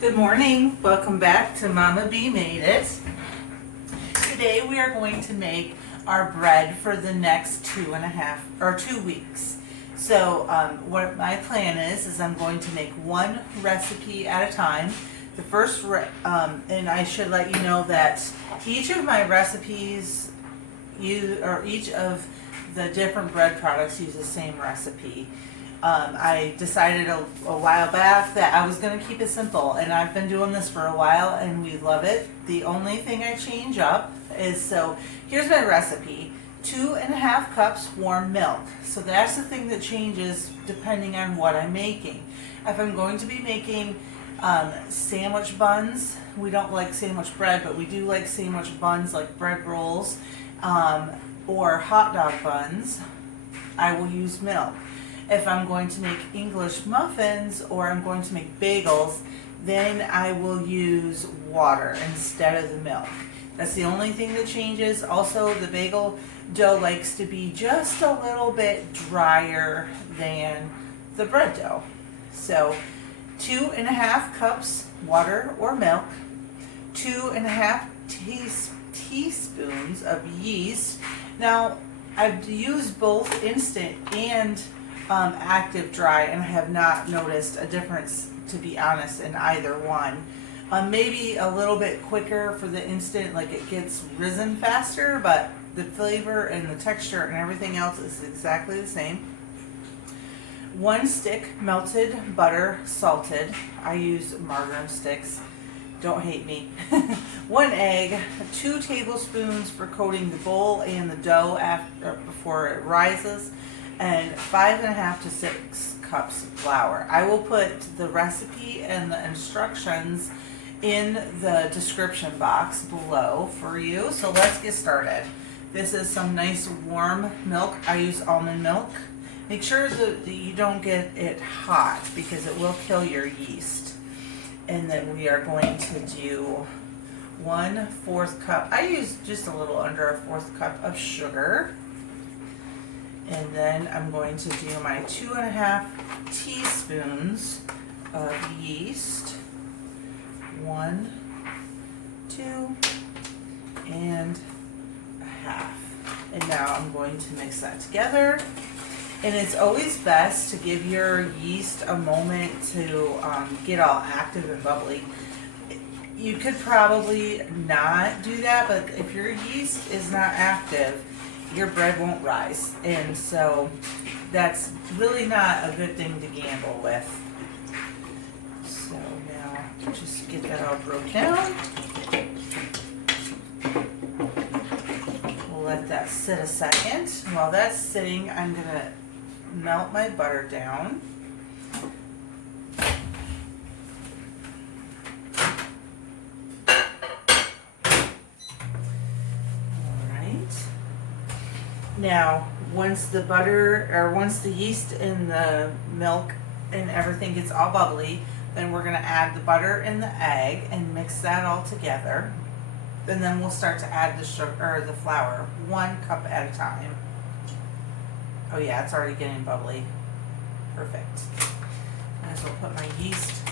Good morning. Welcome back to Mama B Made It. Today we are going to make our bread for the next 2 weeks. So what my plan is I'm going to make one recipe at a time. The first, and I should let you know that each of my recipes each of the different bread products use the same recipe. I decided a while back that I was going to keep it simple, and I've been doing this for a while and we love it. The only thing I change up is, so here's my recipe: 2.5 cups warm milk. So that's the thing that changes depending on what I'm making. If I'm going to be making sandwich buns, we don't like sandwich bread, but we do like sandwich buns like bread rolls, or hot dog buns, I will use milk. If I'm going to make English muffins or I'm going to make bagels, then I will use water instead of the milk. That's the only thing that changes. Also, the bagel dough likes to be just a little bit drier than the bread dough. So 2.5 cups water or milk, 2.5 teaspoons of yeast. Now, I've used both instant and active dry, and I have not noticed a difference, to be honest, in either one. Maybe a little bit quicker for the instant, like it gets risen faster, but the flavor and the texture and everything else is exactly the same. 1 stick melted butter, salted. I use margarine sticks. Don't hate me. 1 egg, 2 tablespoons for coating the bowl and the dough before it rises, and 5.5 to 6 cups of flour. I will put the recipe and the instructions in the description box below for you. So let's get started. This is some nice warm milk. I use almond milk. Make sure that you don't get it hot because it will kill your yeast. And then we are going to do 1/4 cup. I use just a little under a 1/4 cup of sugar. And then I'm going to do my 2.5 teaspoons of yeast. 1, 2, and a half. And now I'm going to mix that together. And it's always best to give your yeast a moment to get all active and bubbly. You could probably not do that, but if your yeast is not active, your bread won't rise. And so that's really not a good thing to gamble with. So now just get that all broke down. We'll let that sit a second. While that's sitting, I'm going to melt my butter down. Now, once the yeast and the milk and everything gets all bubbly, then we're going to add the butter and the egg and mix that all together. And then we'll start to add the sugar or the flour, 1 cup at a time. Oh yeah, it's already getting bubbly. Perfect. Might as well put my yeast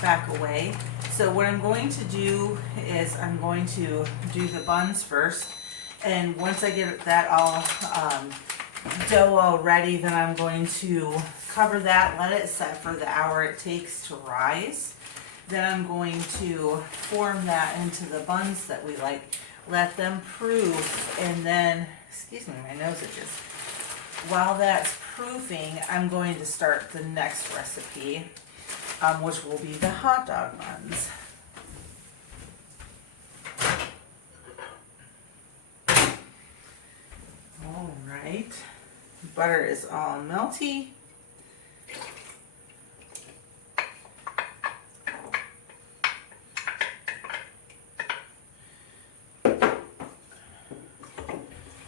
back away. So what I'm going to do is I'm going to do the buns first. And once I get that all dough all ready, then I'm going to cover that, let it set for the hour it takes to rise. Then I'm going to form that into the buns that we like, let them proof, and then, excuse me, my nose itches. While that's proofing, I'm going to start the next recipe, which will be the hot dog buns. Alright, butter is all melty.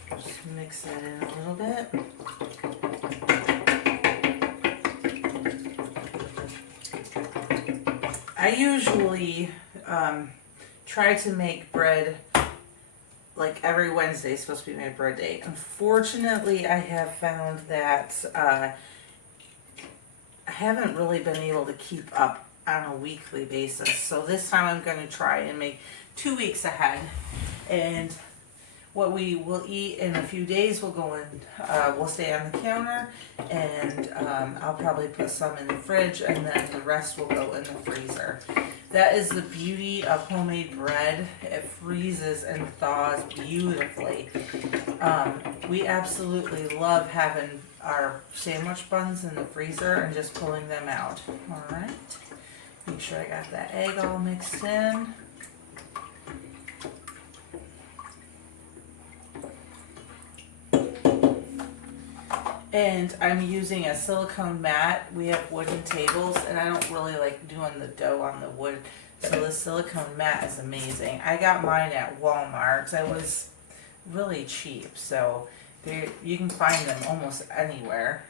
Just mix that in a little bit. I usually try to make bread like every Wednesday is supposed to be my bread day. Unfortunately, I have found that I haven't really been able to keep up on a weekly basis. So this time I'm going to try and make 2 weeks ahead. And what we will eat in a few days will go in, will stay on the counter, and I'll probably put some in the fridge, and then the rest will go in the freezer. That is the beauty of homemade bread. It freezes and thaws beautifully. We absolutely love having our sandwich buns in the freezer and just pulling them out. All right. Make sure I got that egg all mixed in. And I'm using a silicone mat. We have wooden tables, and I don't really like doing the dough on the wood, so the silicone mat is amazing. I got mine at Walmart. It was really cheap, so you can find them almost anywhere.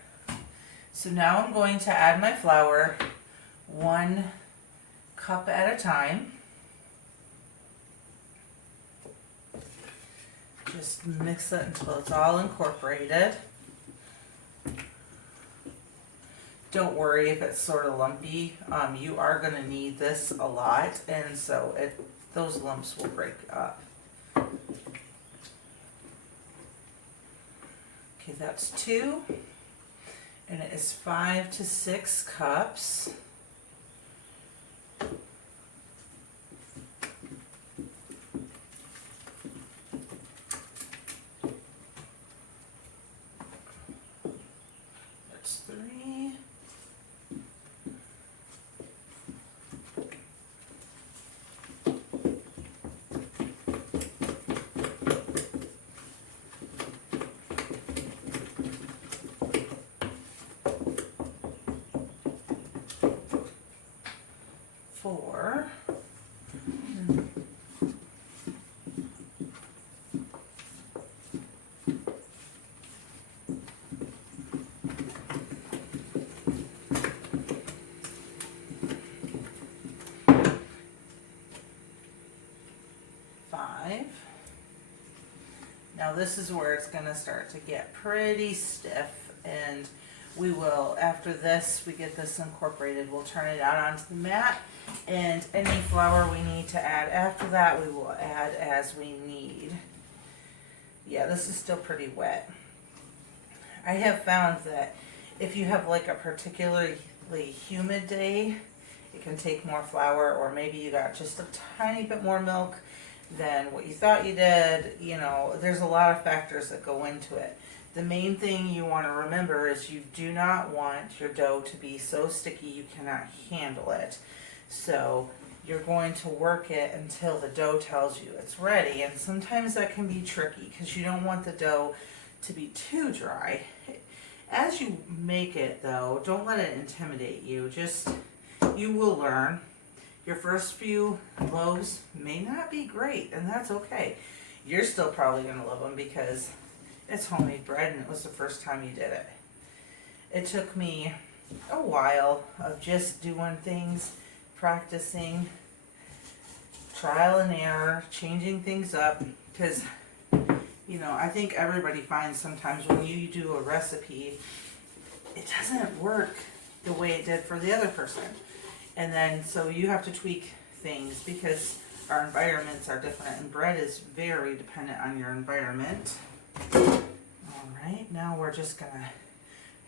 So now I'm going to add my flour 1 cup at a time. Just mix it until it's all incorporated. Don't worry if it's sort of lumpy. You are going to need this a lot, and so those lumps will break up. Okay, that's 2, and it is 5 to 6 cups. That's 3. 4. 5. Now this is where it's going to start to get pretty stiff, and we will, after this, we get this incorporated, we'll turn it out onto the mat, and any flour we need to add after that, we will add as we need. Yeah, this is still pretty wet. I have found that if you have like a particularly humid day, it can take more flour, or maybe you got just a tiny bit more milk than what you thought you did. You know, there's a lot of factors that go into it. The main thing you want to remember is you do not want your dough to be so sticky you cannot handle it. So you're going to work it until the dough tells you it's ready, and sometimes that can be tricky because you don't want the dough to be too dry. As you make it though, don't let it intimidate you. You will learn. Your first few loaves may not be great, and that's okay. You're still probably going to love them because it's homemade bread and it was the first time you did it. It took me a while of just doing things, practicing, trial and error, changing things up, because you know, I think everybody finds sometimes when you do a recipe, it doesn't work the way it did for the other person. And then so you have to tweak things because our environments are different, and bread is very dependent on your environment. Alright, now we're just going to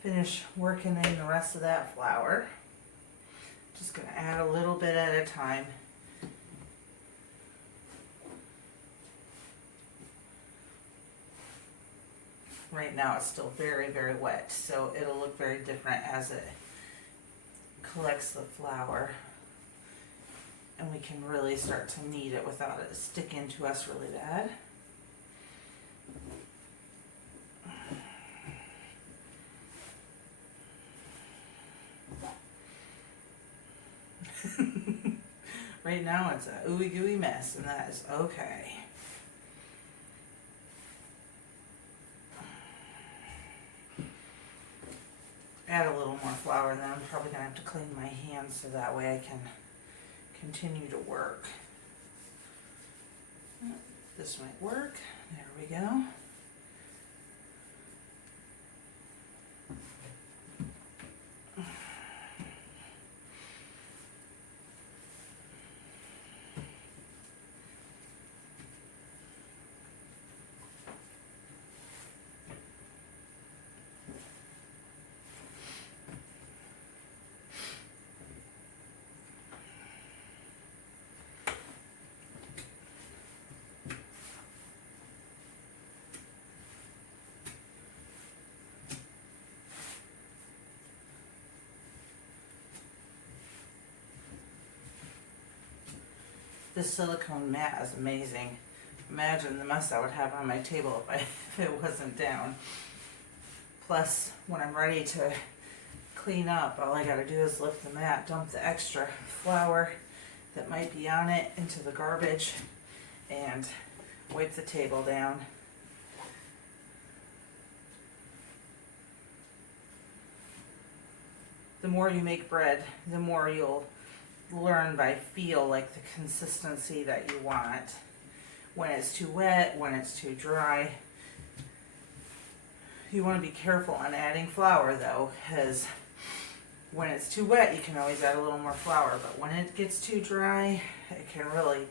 finish working in the rest of that flour. Just going to add a little bit at a time. Right now it's still very, very wet, so it'll look very different as it collects the flour. And we can really start to knead it without it sticking to us really bad. Right now it's a ooey gooey mess, and that is okay. Add a little more flour, and then I'm probably going to have to clean my hands so that way I can continue to work. This might work. There we go. This silicone mat is amazing. Imagine the mess I would have on my table if it wasn't down. Plus, when I'm ready to clean up, all I gotta do is lift the mat, dump the extra flour that might be on it into the garbage, and wipe the table down. The more you make bread, the more you'll learn by feel, like the consistency that you want. When it's too wet, when it's too dry. You want to be careful on adding flour though, because when it's too wet, you can always add a little more flour, but when it gets too dry, it can really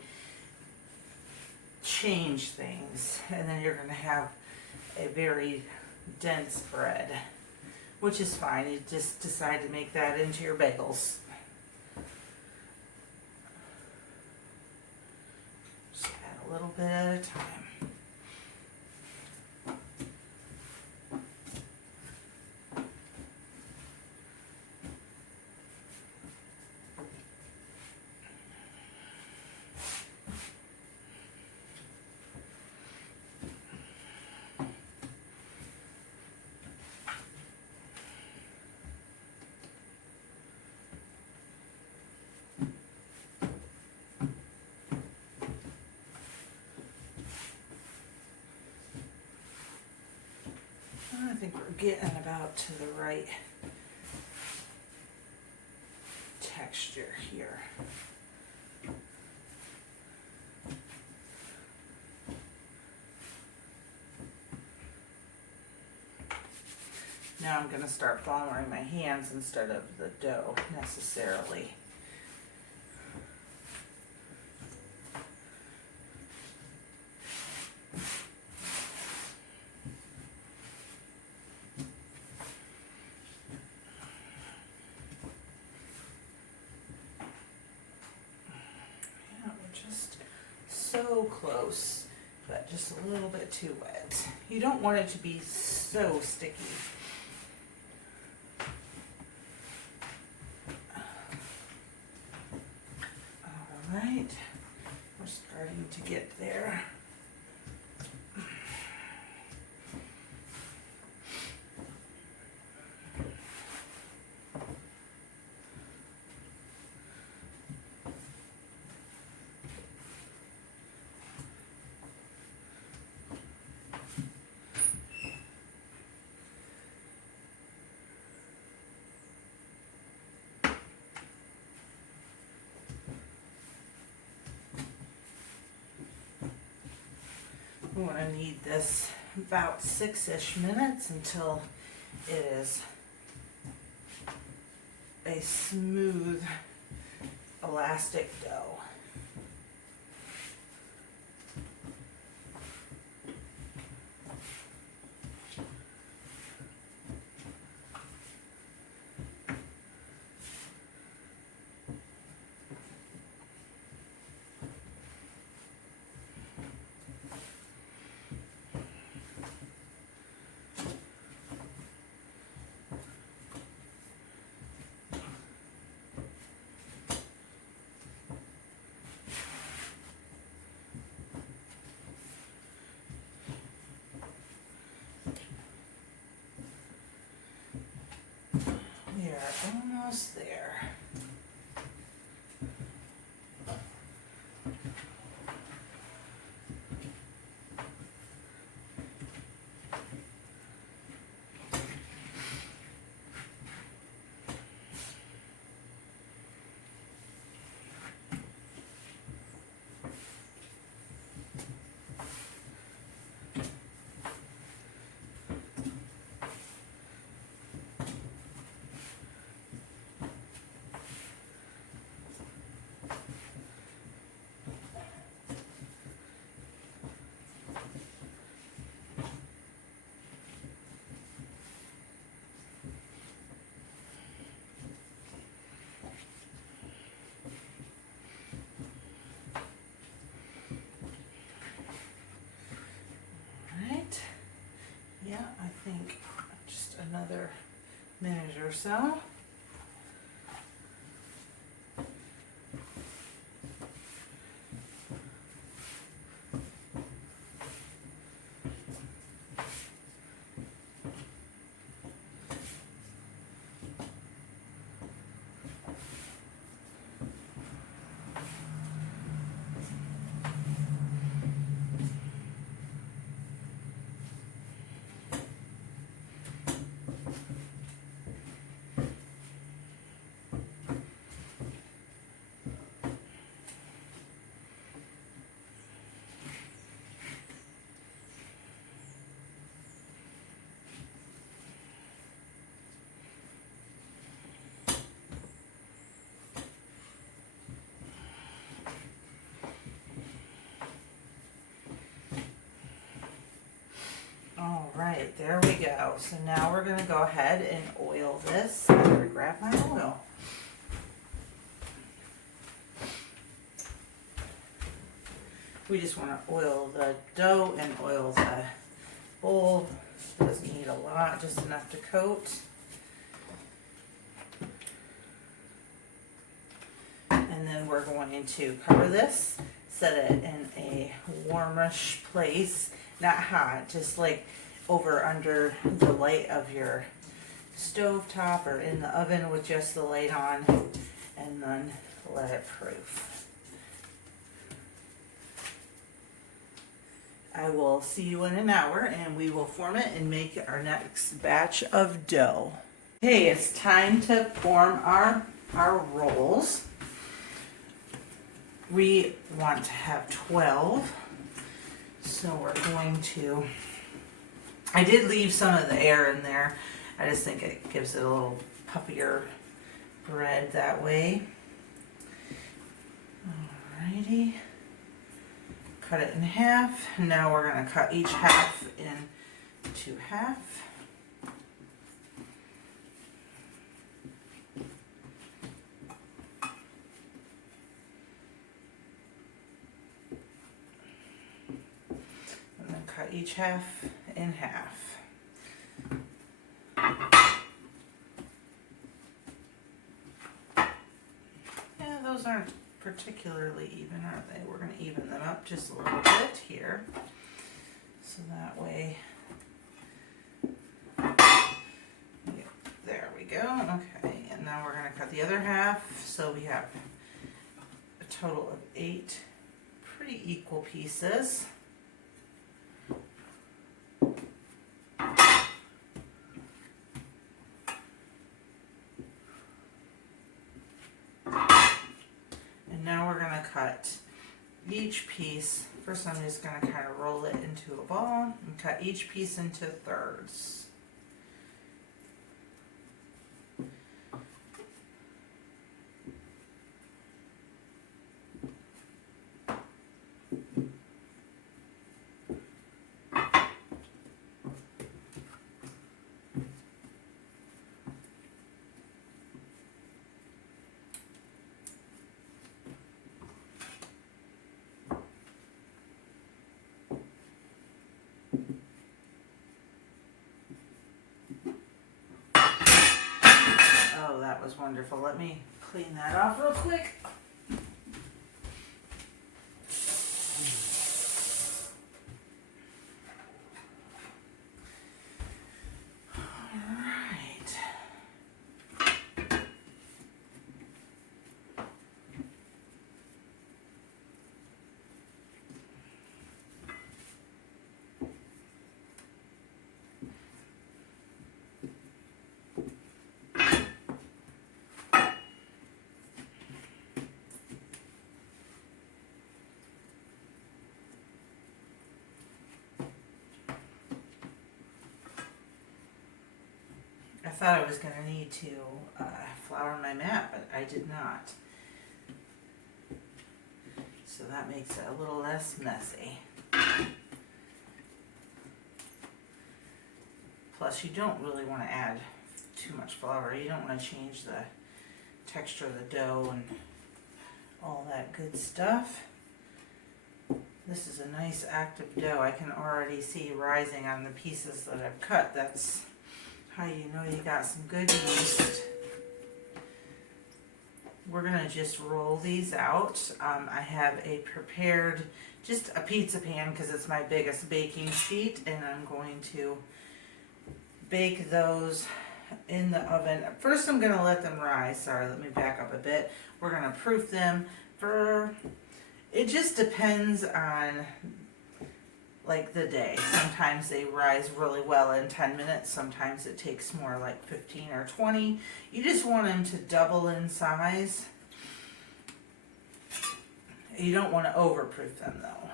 change things, and then you're going to have a very dense bread, which is fine. You just decide to make that into your bagels. Just add a little bit at a time. I think we're getting about to the right texture here. Now I'm going to start flouring my hands instead of the dough necessarily. So close, but just a little bit too wet. You don't want it to be so sticky. All right, we're starting to get there. We want to knead this about 6-ish minutes until it is a smooth, elastic dough. We are almost there. Yeah, I think just another minute or so. right, there we go. So now we're going to go ahead and oil this. I'm going to grab my oil. We just want to oil the dough and oil the bowl. Doesn't need a lot, just enough to coat. And then we're going to cover this, set it in a warmish place, not hot, just like over under the light of your stove top or in the oven with just the light on, and then let it proof. I will see you in an hour and we will form it and make our next batch of dough. Okay, it's time to form our rolls. We want to have 12, so we're going to, I did leave some of the air in there. I just think it gives it a little puffier bread that way. Alrighty. Cut it in half. Now we're going to cut each half into half. And then cut each half in half. Yeah, those aren't particularly even, are they? We're going to even them up just a little bit here, so that way, yeah, there we go. Okay, and now we're going to cut the other half, so we have a total of 8 pretty equal pieces. Now we're going to cut each piece. First I'm just going to kind of roll it into a ball and cut each piece into thirds. Oh, that was wonderful. Let me clean that off real quick. I thought I was going to need to flour my mat, but I did not. So that makes it a little less messy. Plus, you don't really want to add too much flour. You don't want to change the texture of the dough and all that good stuff. This is a nice active dough. I can already see rising on the pieces that I've cut. That's how you know you got some good yeast. We're going to just roll these out. I have a prepared, just a pizza pan because it's my biggest baking sheet, and I'm going to bake those in the oven. First I'm going to let them rise. Sorry, let me back up a bit. We're going to proof them for, it just depends on like the day. Sometimes they rise really well in 10 minutes. Sometimes it takes more like 15 or 20. You just want them to double in size. You don't want to overproof them though.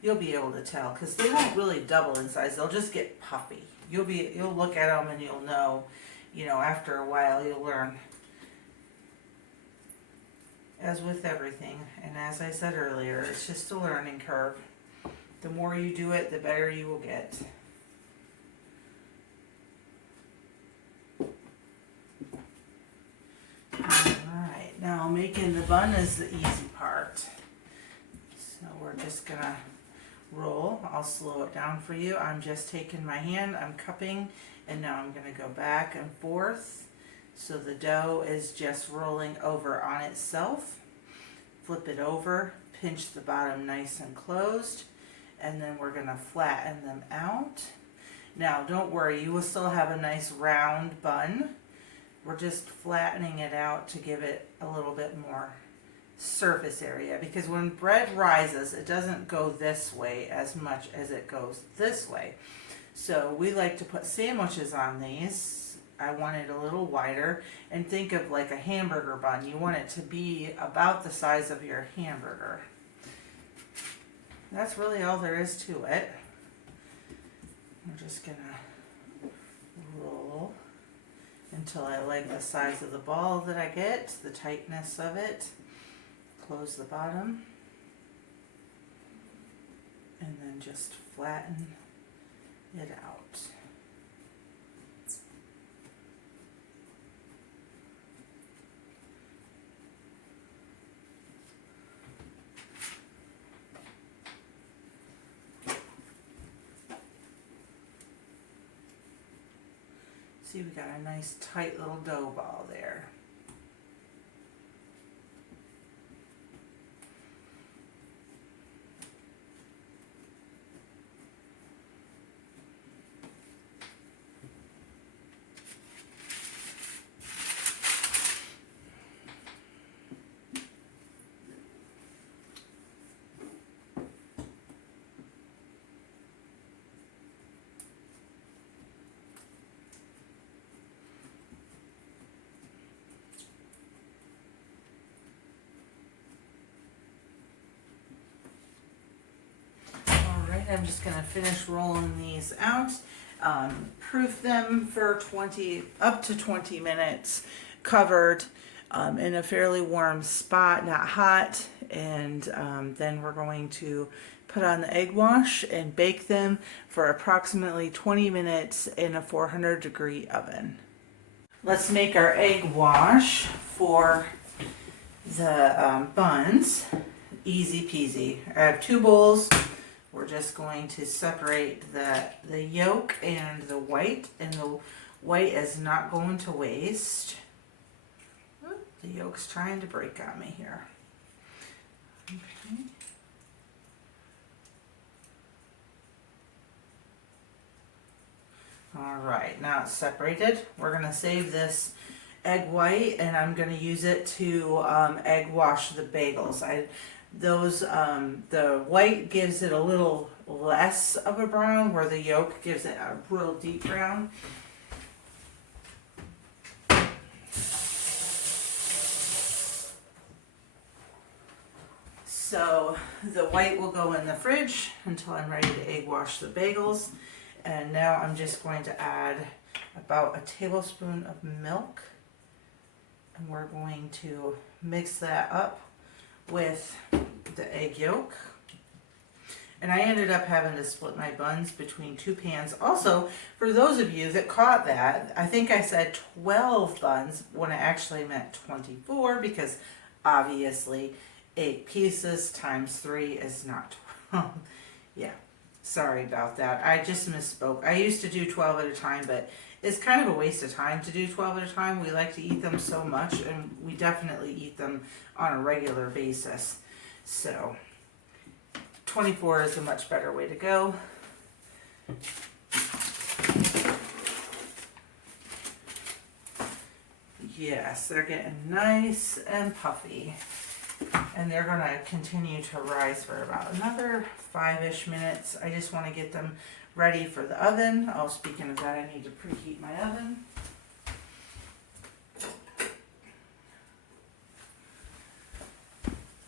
You'll be able to tell because they won't really double in size. They'll just get puffy. You'll look at them and you'll know, after a while you'll learn. as with everything, and as I said earlier, it's just a learning curve. The more you do it, the better you will get. Alright, now making the bun is the easy part. So we're just gonna roll. I'll slow it down for you. I'm just taking my hand, I'm cupping, and now I'm gonna go back and forth. So the dough is just rolling over on itself. Flip it over, pinch the bottom nice and closed, and then we're gonna flatten them out. Now don't worry, you will still have a nice round bun. We're just flattening it out to give it a little bit more surface area, because when bread rises, it doesn't go this way as much as it goes this way. So we like to put sandwiches on these. I want it a little wider, and think of like a hamburger bun. You want it to be about the size of your hamburger. That's really all there is to it. I'm just gonna roll until I like the size of the ball that I get, the tightness of it. Close the bottom, and then just flatten it out. See, we got a nice tight little dough ball there. I'm just going to finish rolling these out. Proof them for up to 20 minutes, covered in a fairly warm spot, not hot. And then we're going to put on the egg wash and bake them for approximately 20 minutes in a 400-degree oven. Let's make our egg wash for the buns. Easy peasy. I have 2 bowls. We're just going to separate the yolk and the white is not going to waste. The yolk's trying to break on me here. Okay. All right, now it's separated. We're gonna save this egg white, and I'm gonna use it to egg wash the bagels. The white gives it a little less of a brown, where the yolk gives it a real deep brown. So the white will go in the fridge until I'm ready to egg wash the bagels. And now I'm just going to add about a tablespoon of milk, and we're going to mix that up with the egg yolk. And I ended up having to split my buns between 2 pans. Also, for those of you that caught that, I think I said 12 buns when I actually meant 24, because obviously 8 pieces times 3 is not 12. Yeah, sorry about that. I just misspoke. I used to do 12 at a time, but it's kind of a waste of time to do 12 at a time. We like to eat them so much, and we definitely eat them on a regular basis. So 24 is a much better way to go. Yes, they're getting nice and puffy. And they're going to continue to rise for about another 5-ish minutes. I just want to get them ready for the oven. Oh, speaking of that, I need to preheat my oven.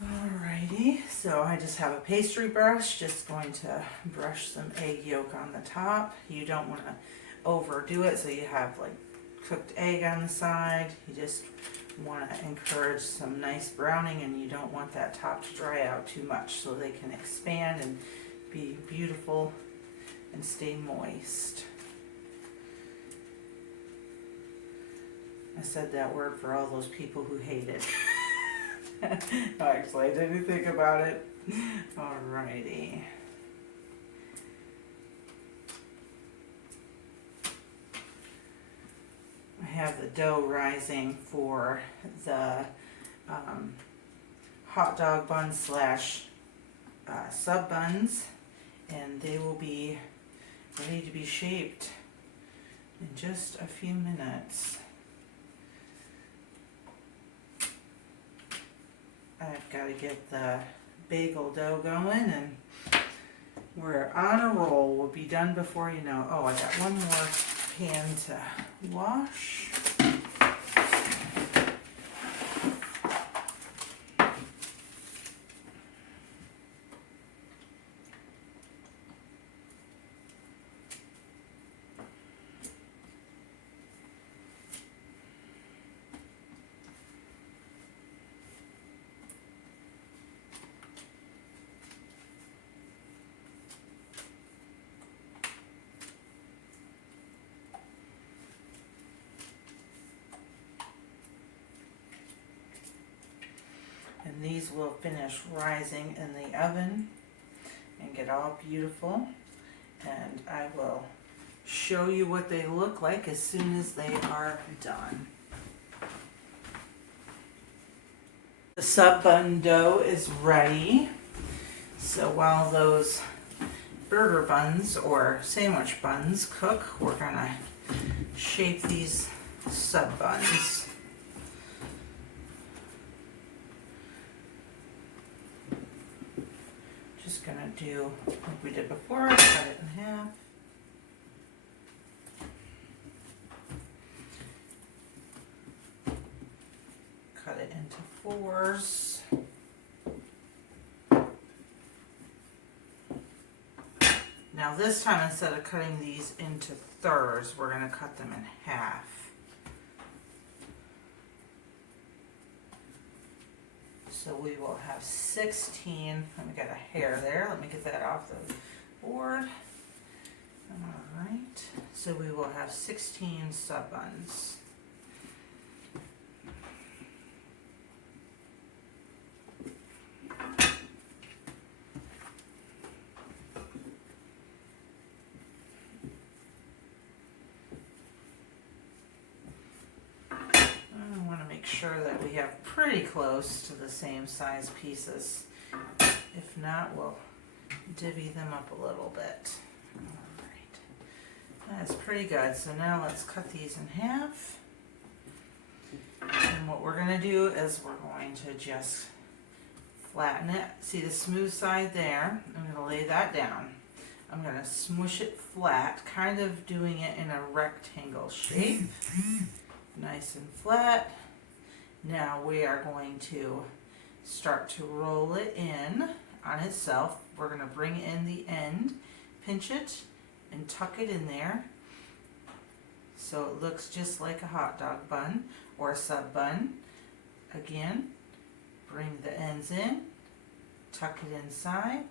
Alrighty, so I just have a pastry brush, just going to brush some egg yolk on the top. You don't want to overdo it, so you have like cooked egg on the side. You just want to encourage some nice browning, and you don't want that top to dry out too much so they can expand and be beautiful and stay moist. I said that word for all those people who hate it. Actually, I didn't think about it. Alrighty. I have the dough rising for the hot dog bun slash sub buns, and they will be ready to be shaped in just a few minutes. I've got to get the bagel dough going, and we're on a roll. We'll be done before you know. Oh, I got one more pan to wash. And these will finish rising in the oven and get all beautiful. And I will show you what they look like as soon as they are done. The sub bun dough is ready. So while those burger buns or sandwich buns cook, we're gonna shape these sub buns. Just gonna do like we did before, cut it in half. Cut it into fours. Now this time, instead of cutting these into thirds, we're gonna cut them in half. So we will have 16, and we got a hair there. Let me get that off the board. All right, so we will have 16 sub buns. Sure that we have pretty close to the same size pieces. If not, we'll divvy them up a little bit. Alright, that's pretty good. So now let's cut these in half. And what we're going to do is we're going to just flatten it. See the smooth side there? I'm going to lay that down. I'm going to smush it flat, kind of doing it in a rectangle shape. Nice and flat. Now we are going to start to roll it in on itself. We're going to bring in the end, pinch it, and tuck it in there so it looks just like a hot dog bun or a sub bun. Again, bring the ends in, tuck it inside,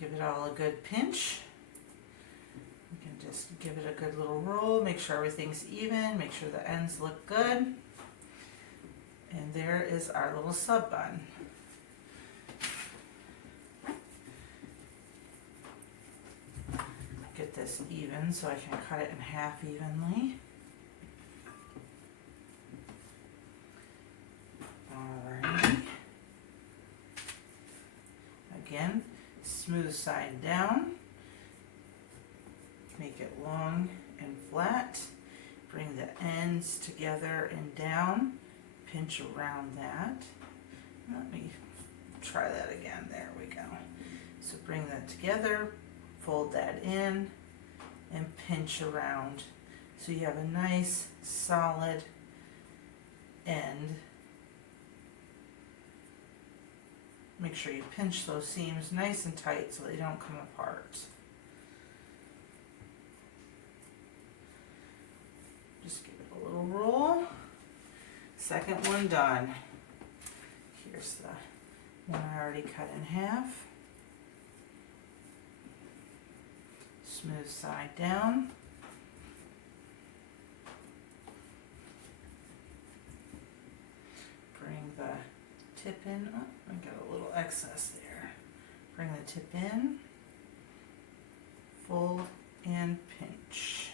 give it all a good pinch. You can just give it a good little roll, make sure everything's even, make sure the ends look good. And there is our little sub bun. Get this even so I can cut it in half evenly. Alrighty. Again, smooth side down. Make it long and flat. Bring the ends together and down. Pinch around that. Let me try that again. There we go. So bring that together, fold that in, and pinch around. So you have a nice solid end. Make sure you pinch those seams nice and tight so they don't come apart. Just Second one done. Here's the one I already cut in half. Smooth side down. Bring the tip in. Oh, I got a little excess there. Bring the tip in. Fold and pinch.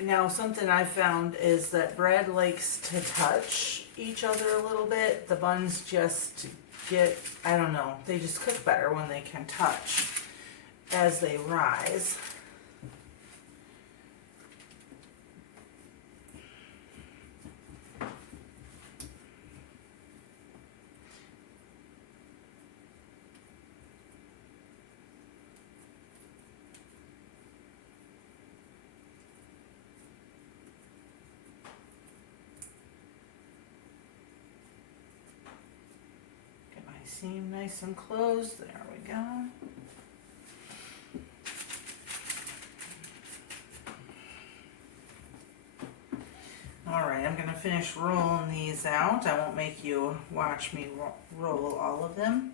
Now, something I found is that bread likes to touch each other a little bit. The buns just get, I don't know, they just cook better when they can touch as they rise. Seam nice and closed. There we go. All right, I'm going to finish rolling these out. I won't make you watch me roll all of them.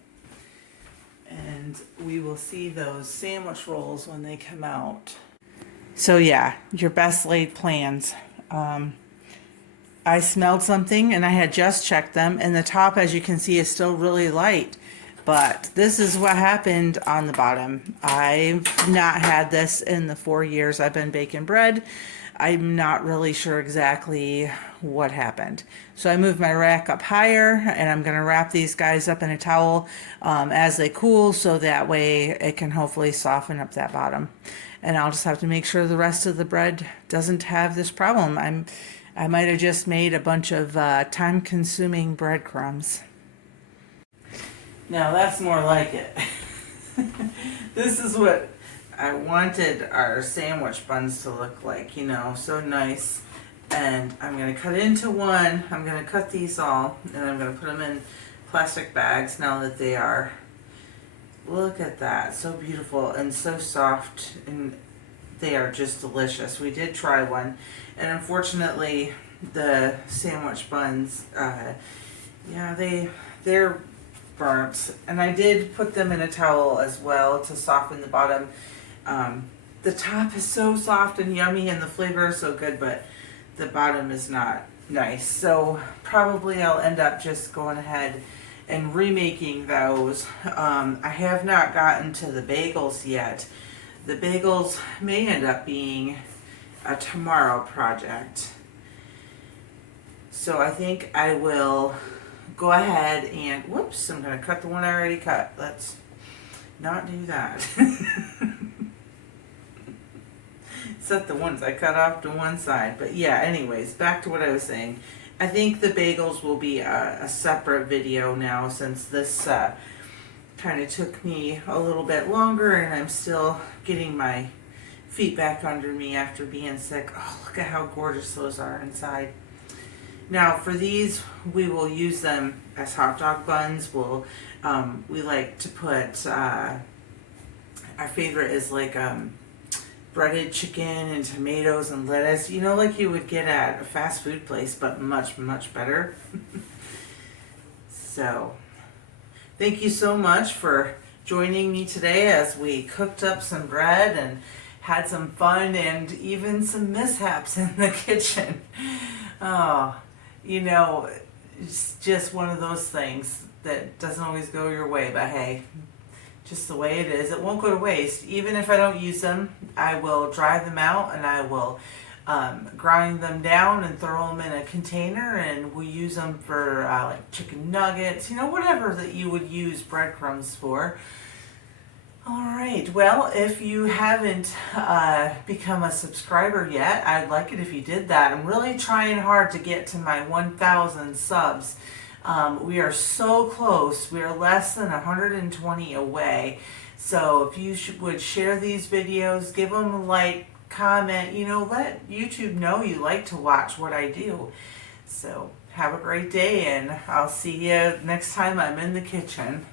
And we will see those sandwich rolls when they come out. So yeah, your best laid plans. I smelled something and I had just checked them, and the top, as you can see, is still really light, but this is what happened on the bottom. I've not had this in the 4 years I've been baking bread. I'm not really sure exactly what happened. So I moved my rack up higher, and I'm going to wrap these guys up in a towel as they cool, so that way it can hopefully soften up that bottom. And I'll just have to make sure the rest of the bread doesn't have this problem. I might have just made a bunch of time-consuming breadcrumbs. Now that's more like it. This is what I wanted our sandwich buns to look like, you know, so nice. And I'm going to cut into one. I'm going to cut these all, and I'm going to put them in plastic bags now that they are. Look at that, so beautiful and so soft, and they are just delicious. We did try one, and unfortunately the sandwich buns, yeah, they're burnt, and I did put them in a towel as well to soften the bottom. The top is so soft and yummy, and the flavor is so good, but the bottom is not nice. So probably I'll end up just going ahead and remaking those. I have not gotten to the bagels yet. The bagels may end up being a tomorrow project. So I think I will go ahead and, whoops, I'm going to cut the one I already cut. Let's not do that. Set the ones I cut off to one side. But yeah, anyways, back to what I was saying. I think the bagels will be a separate video now, since this kind of took me a little bit longer, and I'm still getting my feet back under me after being sick. Oh, look at how gorgeous those are inside. Now for these, we will use them as hot dog buns. We like to put, our favorite is like breaded chicken and tomatoes and lettuce, you know, like you would get at a fast food place, but much, much better. So thank you so much for joining me today as we cooked up some bread and had some fun and even some mishaps in the kitchen. Oh, you know, it's just one of those things that doesn't always go your way, but hey, just the way it is. It won't go to waste. Even if I don't use them, I will dry them out, and I will grind them down and throw them in a container, and we'll use them for like chicken nuggets, you know, whatever that you would use breadcrumbs for. All right, well, if you haven't become a subscriber yet, I'd like it if you did that. I'm really trying hard to get to my 1,000 subs. We are so close. We are less than 120 away. So if you would share these videos, give them a like, comment, let YouTube know you like to watch what I do. So have a great day, and I'll see you next time I'm in the kitchen.